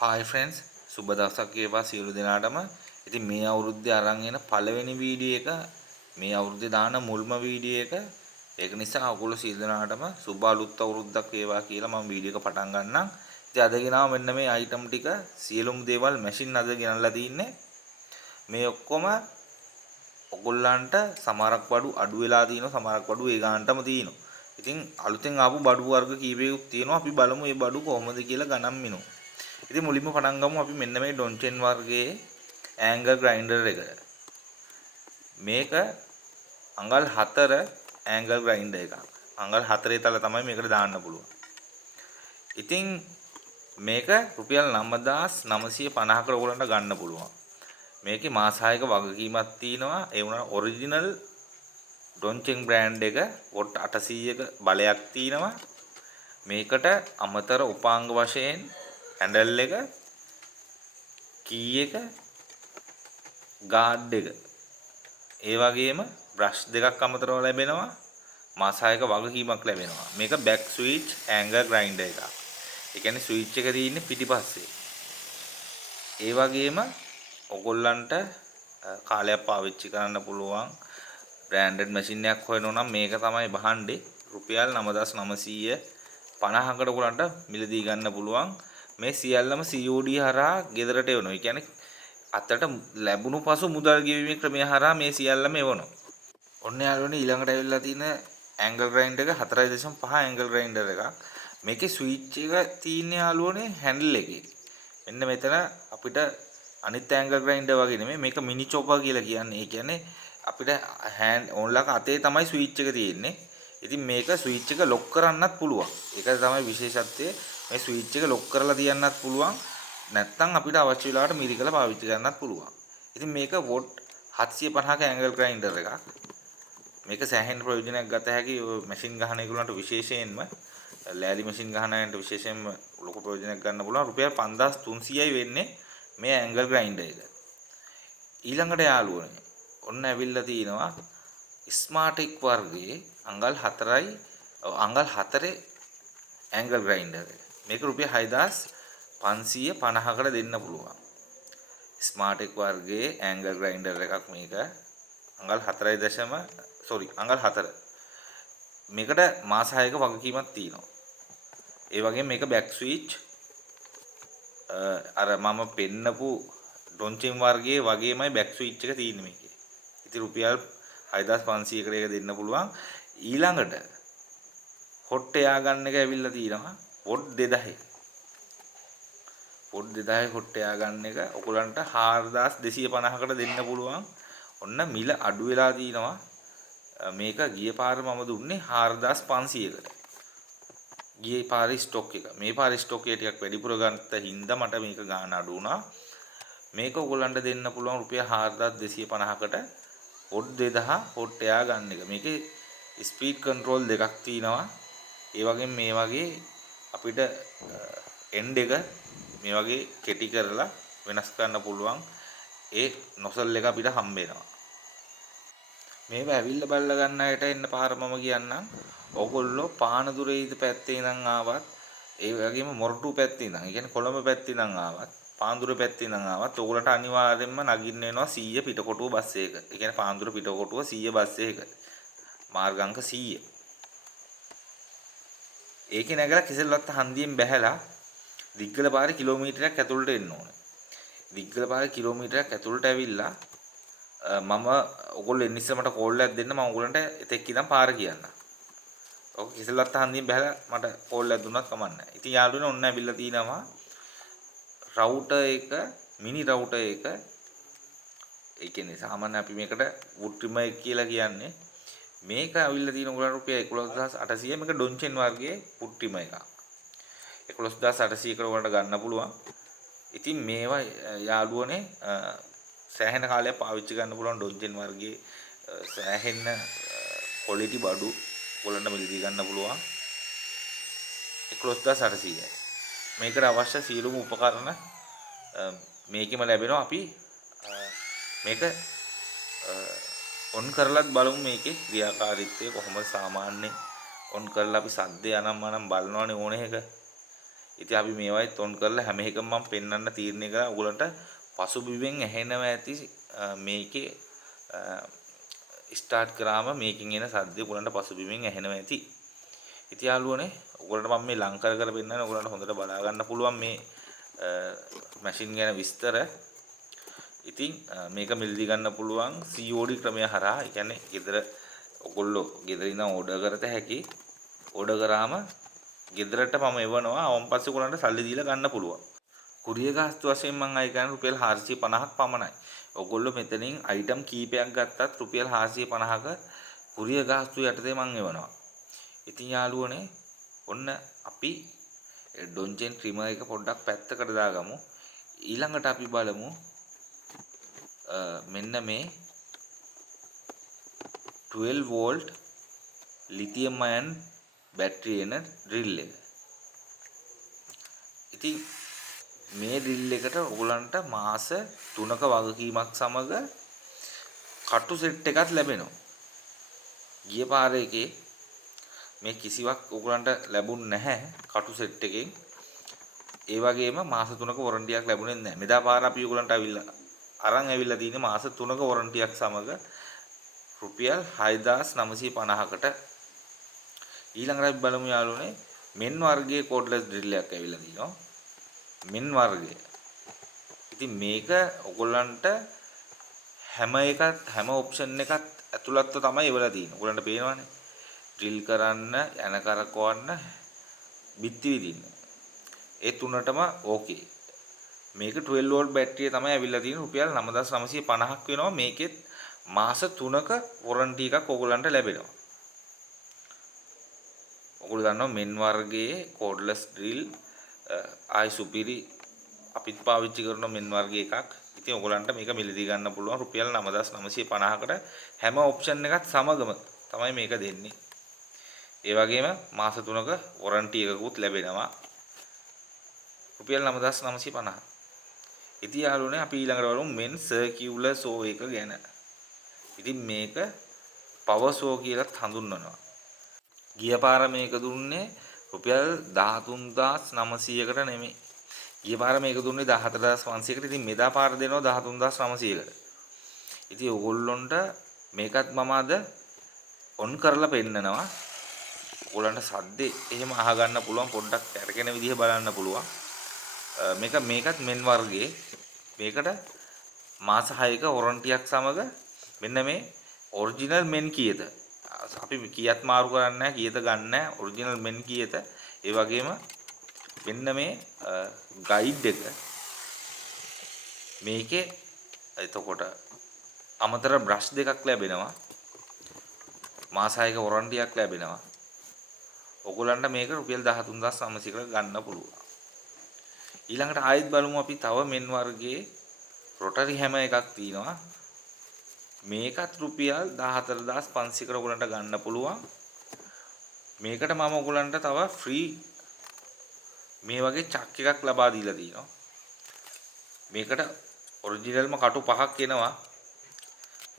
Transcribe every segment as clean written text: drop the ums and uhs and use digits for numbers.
Hi friends, සුබ දවසක් වේවා සියලු දෙනාටම. ඉතින් මේ අවුරුද්දේ අරන් එන පළවෙනි වීඩියෝ එක මේ අවුරුද්දේ දාන මුල්ම වීඩියෝ එක. ඒක නිසා ඔයගොල්ලෝ සියලු දෙනාටම සුබ අලුත් අවුරුද්දක් වේවා කියලා මම වීඩියෝ එක පටන් ගන්නම්. ඉතින් අද ගෙනාව මෙන්න මේ අයිටම් ටික සියලුම දේවල් මැෂින් අද ගෙනල්ලා තින්නේ. මේ ඔක්කොම ඔයගොල්ලන්ට සමහරක් බඩු අඩු වෙලා තියෙනවා, සමහරක් බඩු ඒ ගානටම තියෙනවා. ඉතින් අලුතෙන් ආපු බඩු වර්ග කීපයකුත් තියෙනවා. අපි බලමු මේ බඩු කොහොමද කියලා ගණන් මිනු. ඉතින් මුලින්ම පටන් ගමු අපි මෙන්න මේ ඩොන්චෙන් වර්ගයේ ඇන්ගල් ග්‍රයින්ඩර් එක. මේක අඟල් 4 ඇන්ගල් ග්‍රයින්ඩර් එකක්. අඟල් 4 තල තමයි මේකට දාන්න පුළුවන්. ඉතින් මේක රුපියල් 9950කට ඔයගලන්ට ගන්න පුළුවන්. මේකේ මාස 6ක වගකීමක් තියෙනවා. ඒ වුණා ඔරිජිනල් ඩොන්චෙන් බ්‍රෑන්ඩ් එක වොට් 800ක බලයක් තියෙනවා. මේකට අමතර උපාංග වශයෙන් හැන්ඩල් එක, කී එක, ගාඩ් එක, ඒ වගේම බ්‍රෂ් දෙකක් අමතරව ලැබෙනවා. මාස 6ක වගකීමක් ලැබෙනවා. මේක බෑක් ස්විච් ඇන්ගල් ග්‍රයින්ඩර් එකක්. ඒ කියන්නේ ස්විච් එක තියෙන්නේ පිටිපස්සේ. ඒ වගේම ඔයගොල්ලන්ට කාලයක් පාවිච්චි කරන්න පුළුවන් බ්‍රෑන්ඩඩ් මැෂින් එකක් හොයනවා නම් මේක තමයි බහන්නේ. රුපියල් 9950කට ඔයගොල්ලන්ට මිලදී ගන්න පුළුවන්. මේ සියල්ලම COD හරහා ගෙදරට එවනවා. ඒ කියන්නේ අතට ලැබුණු පසු මුදල් ගෙවීමේ ක්‍රමය හරහා මේ සියල්ලම එවනවා. ඔන්න යාළුවනේ ඊළඟට ඇවිල්ලා තියෙන ඇන්ගල් ග්‍රයින්ඩර් එක 4.5 ඇන්ගල් ග්‍රයින්ඩර් එකක්. මේකේ ස්විච් එක තියෙන යාළුවනේ හැන්ඩල් එකේ. මෙන්න මෙතන අපිට අනිත් ඇන්ගල් ග්‍රයින්ඩර් වගේ නෙමෙයි මේක මිනි චොපර් කියලා කියන්නේ. ඒ කියන්නේ අපිට හෑන්ඩ් ඕන්ලක අතේ තමයි ස්විච් එක තියෙන්නේ. ඉතින් මේක ස්විච් එක ලොක් කරන්නත් පුළුවන්. ඒක තමයි විශේෂත්වය. මේ ස්විච් එක ලොක් කරලා තියන්නත් පුළුවන්. නැත්නම් අපිට අවශ්‍ය වෙලාවට මිරිකලා පාවිච්චි කරන්නත් පුළුවන්. ඉතින් මේක වොට් 750ක ඇන්ගල් ග්‍රයින්ඩර් එකක්. මේක සෑහෙන ප්‍රයෝජනයක් ගත හැකි ඔය මැෂින් ගහන ඒගොල්ලන්ට විශේෂයෙන්ම ලෑලි මැෂින් ගහන අයන්ට විශේෂයෙන්ම ලොකු ප්‍රයෝජනයක් ගන්න පුළුවන්. රුපියල් 5300යි වෙන්නේ මේ ඇන්ගල් ග්‍රයින්ඩර් එක. ඊළඟට යාළුවනේ ඔන්න ඇවිල්ලා තිනවා ස්මාර්ටෙක් වර්ගයේ අඟල් 4යි අඟල් 4 ඇන්ගල් ග්‍රයින්ඩර් එක. මේක රුපියල් 6550කට දෙන්න පුළුවන්. ස්මාර්ටෙක් වර්ගයේ ඇන්ගල් ග්‍රයින්ඩර් එකක් මේක. අඟල් 4 අඟල් 4. මේකට මාස 6ක වගකීමක් තියෙනවා. ඒ වගේම මේක බෑක් ස්විච් අර මම පෙන්නපු ඩොන්චින් වර්ගයේ වගේමයි බෑක් ස්විච් එක තියෙන්නේ මේකේ. ඉතින් රුපියල් 6500කට ඒක දෙන්න පුළුවන්. ඊළඟට හොට් එයා ගන්න එක ඇවිල්ලා තියෙනවා. වොට් 2000. වොට් 2000 හොට් එයා ගන්න එක ඔයගලන්ට 4250කට දෙන්න පුළුවන්. ඔන්න මිල අඩු වෙලා තිනවා. මේක ගිය පාර මම දුන්නේ 4500කට. ගියේ පාරේ ස්ටොක් එක. මේ පාරේ ස්ටොක් එක ටිකක් වැඩිපුර ගන්නත් හින්දා මට මේක ගාන අඩු වුණා. මේක ඔයගලන්ට දෙන්න පුළුවන් රුපියල් 4250කට පොඩ් 2000 හොට් එයා ගන්න එක. මේකේ ස්පීඩ් කන්ට්‍රෝල් දෙකක් තියෙනවා. ඒ වගේම මේ වගේ අපිට එන්ඩ් එක මේ වගේ කෙටි කරලා වෙනස් කරන්න පුළුවන්. ඒ නොසල් එක අපිට හම්බ වෙනවා. මේව ඇවිල්ලා බලලා ගන්න අයට එන්න පාර මම කියන්නම්. ඕගොල්ලෝ පානදුරේද පැත්තේ ඉඳන් ආවත් ඒ වගේම මොරටු පැත්තේ ඉඳන්, ඒ කියන්නේ කොළඹ පැත්තේ ඉඳන් ආවත්, පාන්දුර පැත්තේ ඉඳන් ආවත් ඕගොල්ලන්ට අනිවාර්යයෙන්ම නගින්න වෙනවා 100 පිටකොටුව බස් එක. ඒ කියන්නේ පාන්දුර පිටකොටුව 100 බස් එක. මාර්ගාංක 100. ඒකේ නැගලා කිසල්වත් හන්දියෙන් බැහැලා දිග්ගල පාරේ කිලෝමීටරයක් ඇතුළට එන්න ඕනේ. දිග්ගල පාරේ කිලෝමීටරයක් ඇතුළට ඇවිල්ලා මම ඔයගොල්ලෝ එන්න ඉස්සර මට කෝල් එකක් දෙන්න මම ඔයගොල්ලන්ට එතෙක් ඉඳන් පාර කියන්නම්. ඔක කිසලවත් හන්දියෙන් බහලා මට කෝල් එකක් දුන්නත් කමක් නැහැ. ඉතින් යාළුවනේ ඔන්න ඇවිල්ලා තිනවා රවුටර් එක මිනි රවුටර් එක. ඒ කියන්නේ සාමාන්‍ය අපි මේකට වුඩ් ට්‍රිමර් එක කියලා කියන්නේ. මේක ඇවිල්ලා තියෙන උගලන් රුපියල් 11800 මේක ඩොන්චෙන් වර්ගයේ වුඩ් ට්‍රිමර් එකක්. 11800කට ඔයාලට ගන්න පුළුවන්. ඉතින් මේවා යාළුවනේ සෑහෙන කාලයක් පාවිච්චි කරන්න පුළුවන් ඩොන්චෙන් වර්ගයේ සෑහෙන ක්වොලිටි බඩු ඔයගොල්ලන්ට මිලදී ගන්න පුළුවන් 11800යි. මේකට අවශ්‍ය සියලුම උපකරණ මේකෙම ලැබෙනවා. අපි මේක ඔන් කරලත් බලමු මේකේ ක්‍රියාකාරීත්වය කොහොමද. සාමාන්‍යයෙන් ඔන් කරලා අපි සද්දේ අනම් බලනවනේ ඕනේ එක. ඉතින් අපි මේවයිත් ඔන් කරලා හැම එකම මම පෙන්වන්න තීරණය කරා ඔයගලන්ට පසුබිමෙන් ඇහෙනවා ඇති මේකේ ස්ටාර්ට් කරාම මේකෙන් එන සද්දය ඔයගලන්ට පසුබිමෙන් ඇහෙනවා ඇති. ඉතින් යාළුවනේ ඔයගලන්ට මම මේ ලං කර පෙන්නන්නේ ඔයගලන්ට හොඳට බලා ගන්න පුළුවන් මේ මැෂින් ගැන විස්තර. ඉතින් මේක මිලදී ගන්න පුළුවන් COD ක්‍රමය හරහා. ඒ කියන්නේ ගෙදර ඔයගොල්ලෝ ගෙදර ඉඳන් ඕඩර් කරත හැකි. ඕඩර් කරාම ගෙදරට මම එවනවා. අවන් පස්සේ ඔයගලන්ට සල්ලි දීලා ගන්න පුළුවන්. කුරිය ගාස්තු වශයෙන් මම අය ගන්න රුපියල් 450ක් පමණයි. ඔයගොල්ලෝ මෙතනින් අයිටම් කීපයක් ගත්තත් රුපියල් 450ක කුරිය ගාස්තු යටතේ මම එවනවා. ඉතින් යාළුවනේ ඔන්න අපි ඩොන්ජෙන් ට්‍රිමර් එක පොඩ්ඩක් පැත්තකට දාගමු. ඊළඟට අපි බලමු මෙන්න මේ 12 වෝල්ට් ලිතියම් අයන් බැටරි එන ඩ්‍රිල් එක. ඉතින් මේ ඩ්‍රිල් එකට ඔයගලන්ට මාස 3ක වගකීමක් සමග කටු සෙට් එකක් ලැබෙනවා. ගිය පාර එකේ මේ කිසිවක් ඔයගලන්ට ලැබුණ නැහැ කටු සෙට් එකෙන්. ඒ වගේම මාස 3ක වොරන්ටියක් ලැබුණේ නැහැ. මෙදා පාර අපි ඔයගලන්ට අරන් ඇවිල්ලා තියෙන්නේ මාස 3ක වොරන්ටියක් සමග රුපියල් 6950කට. ඊළඟට අපි බලමු යාළුවනේ මෙන් වර්ගයේ කෝඩ්ලස් ඩ්‍රිල් එකක් ඇවිල්ලා තිනවා. මෙන් වර්ගය. ඉතින් මේක ඔයගලන්ට හැම ඔප්ෂන් එකක් ඇතුළත්ව තමයි එවලා තියෙන්නේ. ඔයගලන්ට පේනවනේ. ඩ්‍රිල් කරන්න, යන කරකවන්න, බිත්ති විදින්න. ඒ තුනටම ඕකේ. මේක 12 වෝල්ට් බැටරිය තමයි ඇවිල්ලා තියෙන්නේ රුපියල් 9950ක් වෙනවා. මේකෙත් මාස 3ක වොරන්ටි එකක් ඔයගලන්ට ලැබෙනවා. ඔයගොල්ලෝ දන්නවා මෙන් වර්ගයේ කෝඩ්ලස් ඩ්‍රිල් ආයි සුපිරි අපිත් පාවිච්චි කරන මෙන් වර්ගයේ එකක්. ඉතින් ඔයගලන්ට මේක මිලදී ගන්න පුළුවන් රුපියල් 9950කට හැම ඔප්ෂන් එකත් සමගම තමයි මේක දෙන්නේ. ඒ වගේම මාස 3ක වොරන්ටි එකකුත් ලැබෙනවා. රුපියල් 9950. ඉතින් යාළුවනේ අපි ඊළඟට බලමු මෙන් සර්කියුලර් සෝ එක ගැන. ඉතින් මේක පවර් සෝ කියලාත් හඳුන්වනවා. ගිය පාර මේක දුන්නේ රුපියල් 13900කට නෙමෙයි. ගිය පාර මේක දුන්නේ 14500කට. ඉතින් මෙදා පාර දෙනවා 13900කට. ඉතින් ඕගොල්ලොන්ට මේකත් මම අද ඔන් කරලා පෙන්නනවා. ඕගොල්ලන්ට සද්දේ එහෙම අහගන්න පුළුවන්, පොඩ්ඩක් කැරකෙන විදිහ බලන්න පුළුවන්. මේකත් මෙන් වර්ගයේ. මේකට මාස 6ක වොරන්ටියක් සමග මෙන්න මේ ඔරිජිනල් මෙන් කීයද අපි කීයක් මාරු කරන්නේ නැහැ, කීයද ගන්න නැහැ, ඔරිජිනල් මෙන් කීයද. ඒ වගේම මෙන්න මේ ගයිඩ් එක මේකේ එතකොට අමතර බ්‍රෂ් දෙකක් ලැබෙනවා. මාස 6ක වොරන්ටියක් ලැබෙනවා. ඔයගොල්ලන්ට මේක රුපියල් 13900කට ගන්න පුළුවන්. ඊළඟට ආයෙත් බලමු අපි තව මෙන් වර්ගයේ රොටරි හැම එකක් තියෙනවා. මේකත් රුපියල් 14500කට ඔයගලන්ට ගන්න පුළුවන්. මේකට මම ඔයගලන්ට තව ෆ්‍රී මේ වගේ චක් එකක් ලබා දීලා තියෙනවා. මේකට ඔරිජිනල්ම කටු 5ක් එනවා.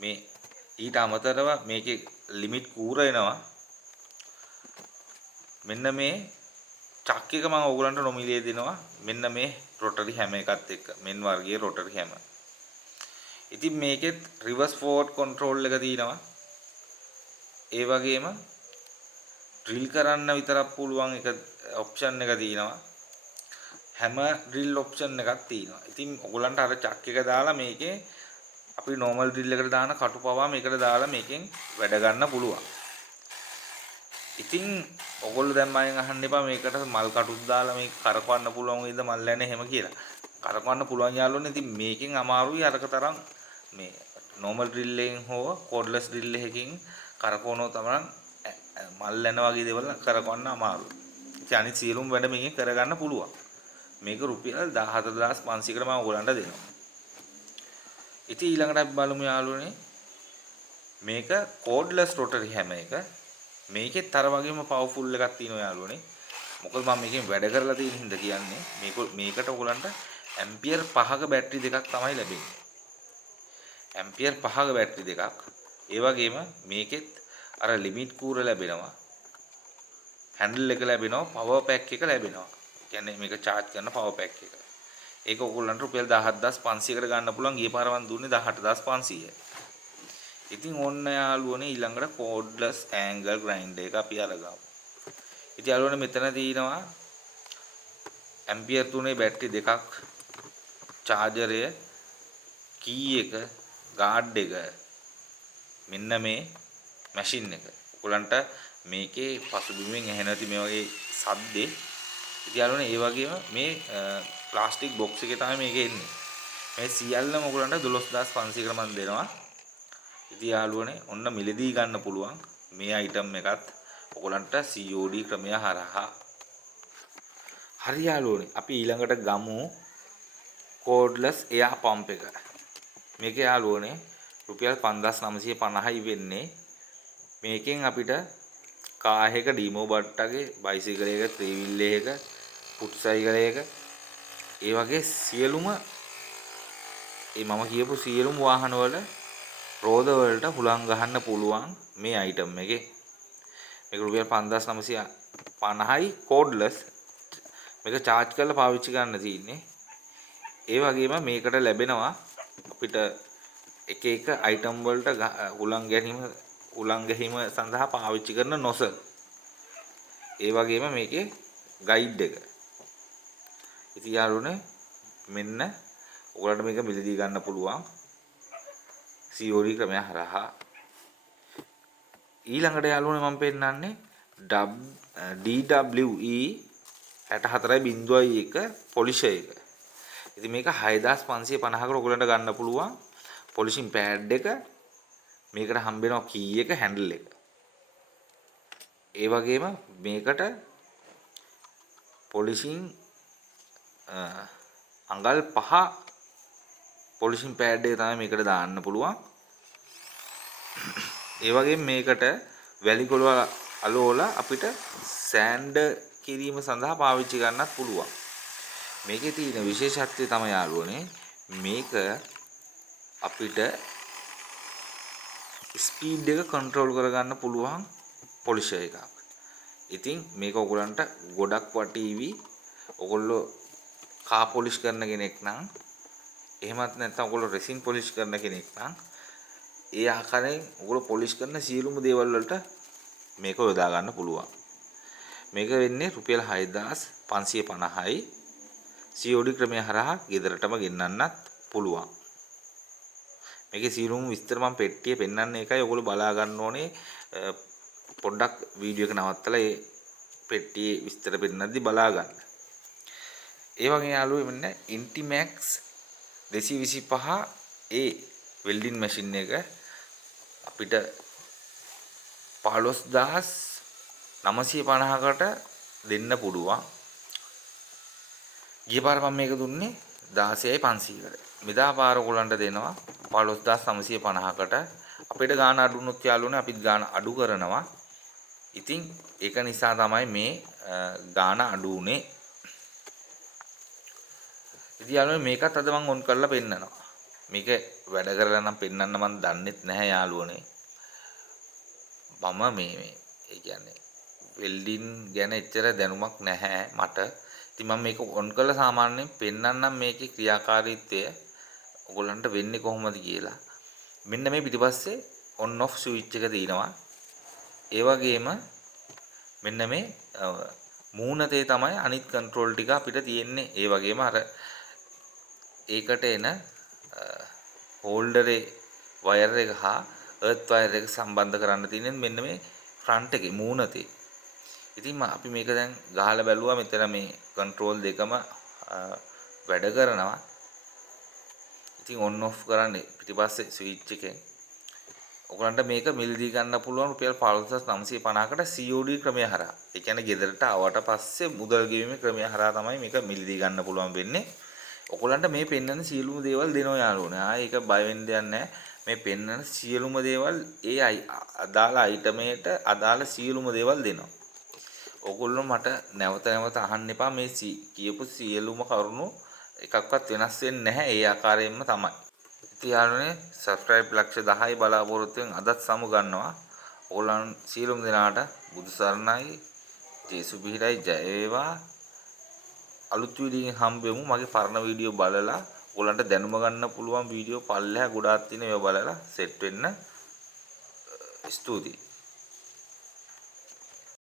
මේ ඊට අමතරව මේකේ ලිමිට් කූර එනවා. මෙන්න මේ චක් එක මම ඔයගලන්ට නොමිලේ දෙනවා. මෙන්න මේ රොටරි හැම එකත් එක්ක මෙන් වර්ගයේ රොටරි හැම. ඉතින් මේකෙත් රිවර්ස් ෆෝවර්ඩ් කන්ට්‍රෝල් එක තියෙනවා. ඒ වගේම ඩ්‍රිල් කරන්න විතරක් පුළුවන් එක ඔප්ෂන් එක තියෙනවා. හැම ඩ්‍රිල් ඔප්ෂන් එකක් තියෙනවා. ඉතින් ඔයගලන්ට අර චක් එක දාලා මේකේ අපි normal ඩ්‍රිල් එකට දාන කටු පවා මේකට දාලා මේකෙන් වැඩ ගන්න පුළුවන්. ඉතින් ඔයගොල්ලෝ දැන් මගෙන් අහන්න එපා මේකට මල් කටුත් දාලා මේක කරකවන්න පුළුවන් වේද මල් නැනේ එහෙම කියලා. කරකවන්න පුළුවන් යාළුවනේ. ඉතින් මේකෙන් අමාරුයි අරක තරම් මේ normal drill එකෙන් හෝ cordless drill එකකින් කරකවනෝ තමයි මල් නැන වගේ දේවල් කරකවන්න අමාරුයි. ඉතින් අනිත් සියලුම වැඩ මේකෙන් කරගන්න පුළුවන්. මේක රුපියල් 14500කට මම ඔයගලන්ට දෙනවා. ඉතින් ඊළඟට අපි බලමු යාළුවනේ මේක cordless rotary හැම එක. මේකෙත් අර වගේම පවර්ෆුල් එකක් තියෙනවා යාළුවනේ. මොකද මම මේකෙන් වැඩ කරලා තියෙන හින්දා කියන්නේ මේකට ඔයගලන්ට ඇම්පියර් 5ක බැටරි දෙකක් තමයි ලැබෙන්නේ. ඇම්පියර් 5ක බැටරි දෙකක්. ඒ වගේම මේකෙත් අර ලිමිට් කූර ලැබෙනවා. හැන්ඩල් එක ලැබෙනවා, පවර් පැක් එක ලැබෙනවා. කියන්නේ මේක charge කරන power pack එක. ඒක ඔයගොල්ලන්ට රුපියල් 17500කට ගන්න පුළුවන්. ගිය පාර මම දුන්නේ 18500යි. ඉතින් ඔන්න යාළුවනේ ඊළඟට cordless angle grinder එක අපි අරගමු. ඉතින් යාළුවනේ මෙතන තියෙනවා ඇම්පියර් 3 බැටරි දෙකක්, චාර්ජරය, කී එක, ගාඩ් එක, මෙන්න මේ මැෂින් එක. ඔයගලන්ට මේකේ පසුබිමෙන් ඇහෙන ඇති මේ වගේ සද්දේ. ඉතින් යාළුවනේ ඒ වගේම මේ ප්ලාස්ටික් බොක්ස් එකේ තමයි මේක එන්නේ. මේ සියල්ලම ඔයගලන්ට 12500කට මම දෙනවා. ඉතින් යාළුවනේ ඔන්න මිලදී ගන්න පුළුවන් මේ අයිටම් එකත් ඔයගලන්ට COD ක්‍රමය හරහා. හරි යාළුවනේ අපි ඊළඟට ගමු cordless air pump එක. මේක යාළුවනේ රුපියල් 5950යි වෙන්නේ. මේකෙන් අපිට කාර් එක, ඩිමෝ බට්ටගේ, බයිසිකල් එක, ත්‍රිවිල් එක, පුට් සයිකල් එක, ඒ වගේ සියලුම මම කියපු සියලුම වාහන වල රෝද වලට හුලං ගහන්න පුළුවන් මේ අයිටම් එකේ. මේක රුපියල් 5950යි cordless. මේක charge කරලා පාවිච්චි කරන්න තියෙන්නේ. ඒ වගේම මේකට ලැබෙනවා අපිට එක එක අයිටම් වලට හුලං ගැනීම සඳහා පාවිච්චි කරන නොසල්. ඒ වගේම මේකේ ගයිඩ් එක. ඉතින් යාළුවනේ මෙන්න ඔයගලන්ට මේක මිලදී ගන්න පුළුවන් COD ක්‍රමය හරහා. ඊළඟට යාළුවනේ මම පෙන්නන්නේ DWE 64.01 පොලිෂර් එක. ඉතින් මේක 6550කට ඔයගලන්ට ගන්න පුළුවන් පොලිෂින් පෑඩ් එක. මේකට හම්බ වෙනවා කී එක, හැන්ඩල් එක. ඒ වගේම මේකට පොලිෂින් අඟල් 5 පොලිෂින් පෑඩ් එක තමයි මේකට දාන්න පුළුවන්. ඒ වගේම මේකට වැලි ගොඩ අලෝලා අපිට සෑන්ඩ් කිරීම සඳහා පාවිච්චි කරන්නත් පුළුවන්. මේකේ තියෙන විශේෂත්වය තමයි යාළුවනේ මේක අපිට ස්පීඩ් එක කන්ට්‍රෝල් කරගන්න පුළුවන් පොලිෂර් එකක්. ඉතින් මේක ඔයගලන්ට ගොඩක් වටීවි. ඔයගොල්ලෝ කා පොලිෂ් කරන කෙනෙක් නම්, එහෙමත් නැත්නම් ඔයගොල්ලෝ රෙසින් පොලිෂ් කරන කෙනෙක් නම්, ඒ ආකාරයෙන් ඔයගොල්ලෝ පොලිෂ් කරන සියලුම දේවල් වලට මේක යොදා ගන්න පුළුවන්. මේක වෙන්නේ රුපියල් 6550යි. COD ක්‍රමය හරහා ගෙදරටම ගෙන්නන්නත් පුළුවන්. මේකේ සියලුම විස්තර මම පෙට්ටියේ පෙන්වන්න එකයි ඔයගොල්ලෝ බලා ගන්න ඕනේ. පොඩ්ඩක් වීඩියෝ එක නවත්තලා ඒ පෙට්ටියේ විස්තර පෙන්නද්දි බලා ගන්න. ඒ වගේ යාළුවෝ මෙන්න Intimax 225A වෙල්ඩින් මැෂින් එක අපිට 15950කට දෙන්න පුළුවන්. ගිය පාර මම මේක දුන්නේ 16500කට. මෙදා පාර ඔයගලන්ට දෙනවා 15950කට. අපිට ගාන අඩු වුණොත් යාළුවනේ අපිත් ගාන අඩු කරනවා. ඉතින් ඒක නිසා තමයි මේ ගාන අඩු උනේ. ඉතින් යාළුවනේ මේකත් අද මම ඔන් කරලා පෙන්නනවා. මේක වැඩ කරලා නම් පෙන්වන්න මම දන්නෙත් නැහැ යාළුවනේ. මම මේ ඒ කියන්නේ වෙල්ඩින් ගැන එච්චර දැනුමක් නැහැ මට. ඉතින් මම මේක ඔන් කරලා සාමාන්‍යයෙන් පෙන්වන්නම් මේකේ ක්‍රියාකාරීත්වය ඔයගොල්ලන්ට වෙන්නේ කොහොමද කියලා. මෙන්න මේ පිටිපස්සේ on off switch එක තියෙනවා. ඒ වගේම මෙන්න මේ මූණතේ තමයි අනිත් control ටික අපිට තියෙන්නේ. ඒ වගේම අර ඒකට එන හෝල්ඩරේ වයර් එක හා earth wire එක සම්බන්ධ කරන්න තියෙන්නේ මෙන්න මේ front එකේ මූණතේ. ඉතින් අපි මේක දැන් ගහලා බැලුවා මෙතන මේ control දෙකම වැඩ කරනවා. ඉතින් on off කරන්නේ පිටිපස්සේ switch එකෙන්. ඔයගලන්ට මේක මිලදී ගන්න පුළුවන් රුපියල් 15950කට COD ක්‍රමය හරහා. ඒ කියන්නේ ගෙදරට ආවට පස්සේ මුදල් ගෙවීමේ ක්‍රමය හරහා තමයි මේක මිලදී ගන්න පුළුවන් වෙන්නේ. ඔයගලන්ට මේ පෙන්වන සියලුම දේවල් දෙනවා යාළුවනේ. ඒක බය වෙන්න දෙයක් නැහැ. මේ පෙන්වන සියලුම දේවල් ඒ අදාළ අයිටමේට අදාළ සියලුම දේවල් දෙනවා. ඔයගොල්ලෝ මට නැවත නැවත අහන්න එපා. මේ කියපු සියලුම කරුණු එකක්වත් වෙනස් වෙන්නේ නැහැ. ඒ ආකාරයෙන්ම තමයි. ඉතින් යාළුවනේ subscribe ලක්ෂ 10යි බලාපොරොත්තුෙන් අදත් සමු ගන්නවා. ඕලන් සියලුම දෙනාට බුදු සරණයි. ජේසු පිහිටයි. ජය වේවා. අලුත් වීඩියෝ එකකින් හම්බෙමු. මගේ පරණ වීඩියෝ බලලා ඔයගලන්ට දැනුම ගන්න පුළුවන් වීඩියෝ පල්ලෙහා ගොඩාක් තියෙන ඒවා බලලා සෙට් වෙන්න. ස්තුතියි.